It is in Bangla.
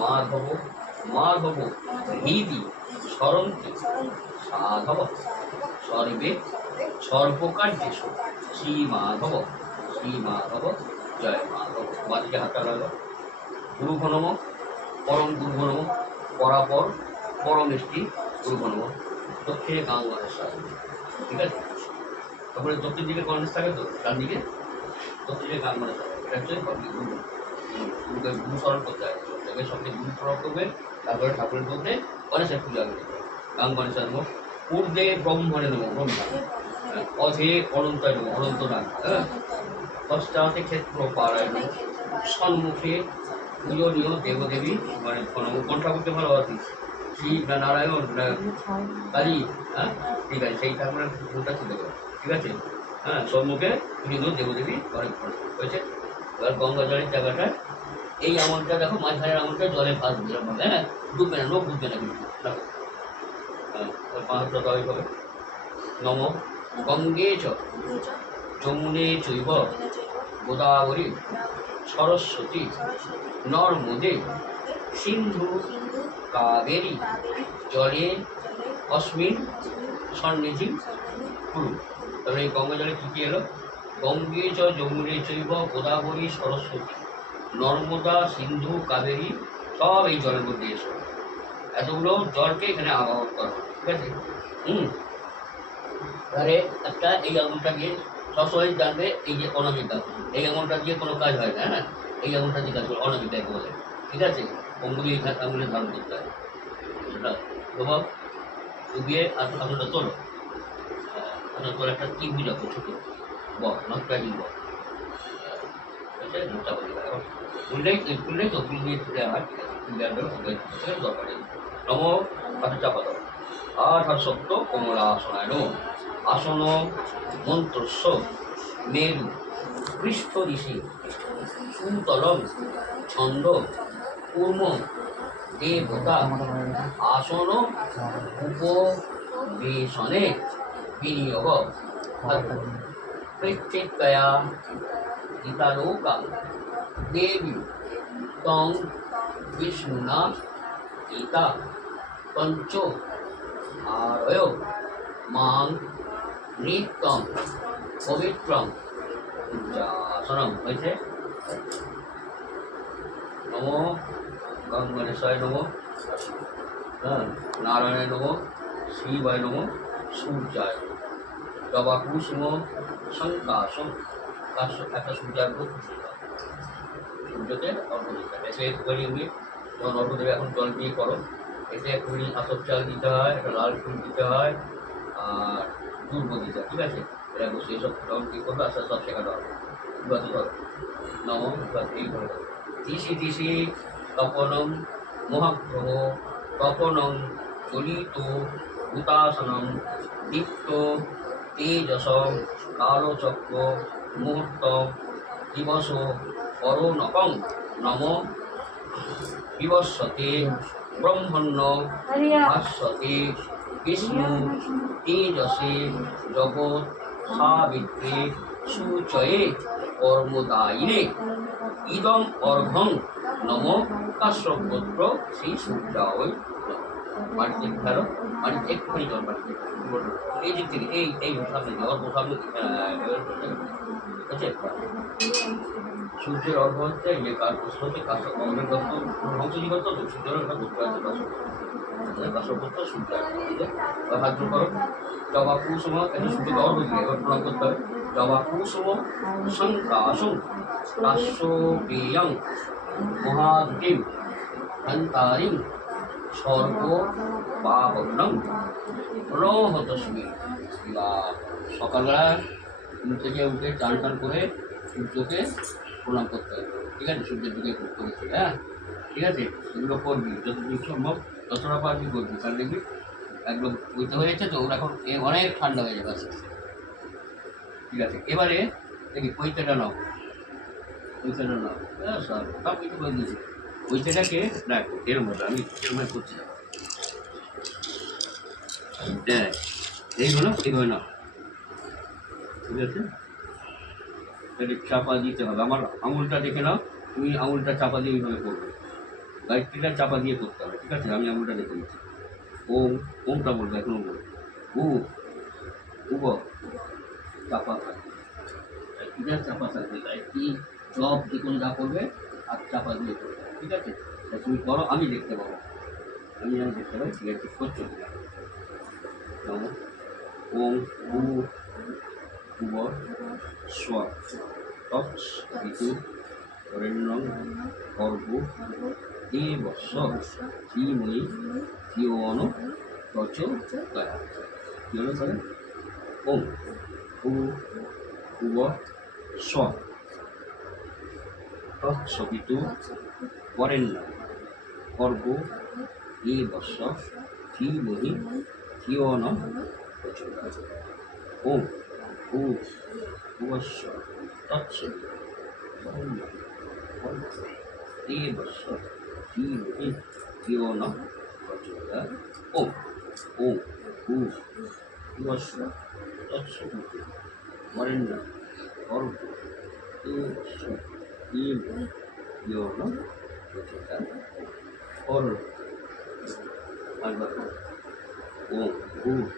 মাধব মাধব হৃদি স্মরন্তি, সাধব, সর্বে সর্বকার্যেশ শ্রী মাধব শ্রী মাধব জয় মাধব। বাদিকে হাতটা লাগল। গুরু নম, পরম গুরু নম, পরাপর পরমেষ্টি গুরু নম। দক্ষিণে গাং গণেশ ঠিক আছে? তারপরে দক্ষিণ দিকে গণেশ থাকে তো, ডান দিকে? দক্ষিণে গাং গণেশ থাকে এটা হচ্ছে গুরু গুরুকে গুরু স্মরণ করতে হয়। তবে সঙ্গে গুরু স্মরণ করবে তারপরে ঠাকুরের মধ্যে গণেশের পূজা করবে গাং গণেশের নম ঊর্ধ্বে ব্রহ্মণে নম ব্রহ্মা। হ্যাঁ, অধে অনন্ত নাম হ্যাঁ? পশ্চাতে ক্ষেত্র পাড়ায় নম সম্মুখে পূজনীয় দেবদেবী মানে কোন ঠাকুরকে ভালোবাসি? শ্রী নারায়ণ না কালী হ্যাঁ? ঠিক আছে সেই ঠাকুরের ফুলটা ছিল ঠিক আছে? হ্যাঁ সম্মুখে পূজনীয় দেবদেবী অনেক হয়েছে? এবার গঙ্গা জলের জায়গাটা, এই আমলটা দেখো, মাঝখানের আমলটা জলে ভাস দিলাম হ্যাঁ? ডুববে না, লোক ডুববে না কিন্তু। হ্যাঁ পাঁচটা তবে হবে। নম, গঙ্গে চ, যমুনে চৈব, গোদাবরী, সরস্বতী, নর্মদে, সিন্ধু, কাবেরী, জলে অস্মিন সন্নিধি পুরু তাহলে এই গঙ্গা জলে কী কী এলো? গঙ্গে চ যমুনে চৈব গোদাবরী সরস্বতী নর্মদা সিন্ধু কাবেরী সব এই জলের মধ্যে এসো। এতগুলো জলকে এখানে আবাহন করা হয়, ঠিক আছে? হুম। এবারে একটা এই আঙুলটা দিয়ে সবসময় জানবে এই যে অনামিকা। এই আঙুলটা দিয়ে কোনো কাজ হয় না হ্যাঁ? এই আঙুলটা দিয়ে কাজ করে অনামিকা একে বলে ঠিক আছে? অঙ্গুলি আঙুলে ধারণ করতে হয়। সেটা প্রভাব ডুবিয়ে আঙুলটা তোলো। আসলে তোর একটা বুঝা ছোটো। নম হাতে চাপা সত্য কমলাসনায় নম আসন মন্ত্রস্ব মেরু পৃষ্ঠ ঋষি সুতলম ছন্দ কূর্ম দেবতা আসন উপবেশনে বিনিয়োগ প্রত্যেকয়া গীতালোকা দেবী তং বিষ্ণুনা গীতা পঞ্চ আরয় মাং নৃত্যম পবিত্রম পূজাসনম হয়েছে নম গঙ্গনেশায় নম হ্যাঁ নারায়ণায় নম শিবায় নম সূর্যায়। জবা কুসুম শঙ্কাসম কাশ একটা দিতে হয় এতে একটুখানি উনি যখন এখন জল দিয়ে করো। এতে একটুখানি আতপ চাল দিতে হয়, একটা লাল ফুল দিতে হয়, আর দুর্ব দিতে ঠিক আছে? এরা বসে এসব যখন কী করবে, আস্তে আস্তে সব শেখানো হবে। নম এবার এই তিসি তিসি তপনম মহাগ্রহ তপনম চলিত হুতাসনম দীপ্ত তেজস কালচক্র মুহূর্ত দিবস করণকং নম। বিবস্বতে ব্রহ্মণ্য ভাস্বতে বিষ্ণু তেজসে জগৎ সাবিত্রে সূচয়ে কর্মদায়িনে ইদম অর্ঘং নম। কাশ্যপত্র শ্রী সূর্যায় মাটিতে ফেলো মাটিতে এক্ষুনি জল মাটিতে এই দিক থেকে এই এই সামনে দিয়ে অল্প সামনে ঠিক আছে সূর্যের অর্ঘ হচ্ছে যে কার প্রশ্ন হচ্ছে কাশ্য অগ্রের দত্ত ধ্বংসজীবন তো সূর্যের একটা গোত্র আছে কাশ্য কাশ্যপত্র সূর্য হাত জোর করো। জবা কুসুম এটা সূর্যকে অর্ঘ দিলে এবার প্রণাম করতে হবে। জবা কুসুম শঙ্কাসম কাশ্যপেয়ং মহাদিম হন্তারিং স্বর্গ পাবনম রহতস্মি বা সকালবেলা ঘুম থেকে উঠে চান টান করে সূর্যকে প্রণাম করতে হবে। ঠিক আছে? সূর্যের দিকে করেছি হ্যাঁ? ঠিক আছে? এগুলো করবি যতদূর সম্ভব যতটা পারবি করবি। তাহলে দেখবি, একদম বইতে হয়ে যাচ্ছে তো, ওর এখন অনেক ঠান্ডা হয়ে যাবে আস্তে ঠিক আছে? এবারে দেখি, পৈতেটা নাও। পৈতেটা নাও। হ্যাঁ সব সব কিছু করে দিয়েছি। পৈতেটাকে দেখো এর মতো আমি এরম করছি না। হ্যাঁ এইগুলো এইভাবে নাও। ঠিক আছে? এটা চাপা দিতে হবে। আমার আঙুলটা দেখে নাও, তুমি আঙুলটা চাপা দিয়ে এইভাবে করবে। গায়ত্রীটা চাপা দিয়ে করতে হবে, ঠিক আছে? আমি আঙুলটা দেখে নিচ্ছি। ওম, ওমটা বলব, এখনও বলব। উ উব চাপা থাকবে। চাপা থাকবে। গায়ত্রী জব যে কোনো যা করবে আর চাপা দিয়ে ঠিক আছে? তুমি করো, আমি দেখতে পাবো। আমি যেন দেখতে পাই, ঠিক আছে, করছ কিনা? ওম উব স্ব তৎস ঋতু রেণ্যং অর্ঘ এ বর্ষ ধীমহি ধিওন রচ গয়া কি হলো তাহলে? ওম, উ, উব, স্ব। তৎসবিতু বরেণ্য অর্ঘ এ বর্ষ ধীমহি ধিওন প্রচোদয়াৎ ওম উ উবস্য তৎসবিতু এ বর্ষ ধীমহি ধিওন প্রচোদয়াৎ ও ওম উ উবস্য তৎসবিতু বরেণ্য অর্ঘ এ বর্ষ iyi bir yoğunluk gerçekten form. Hadi bakalım. 10, 10.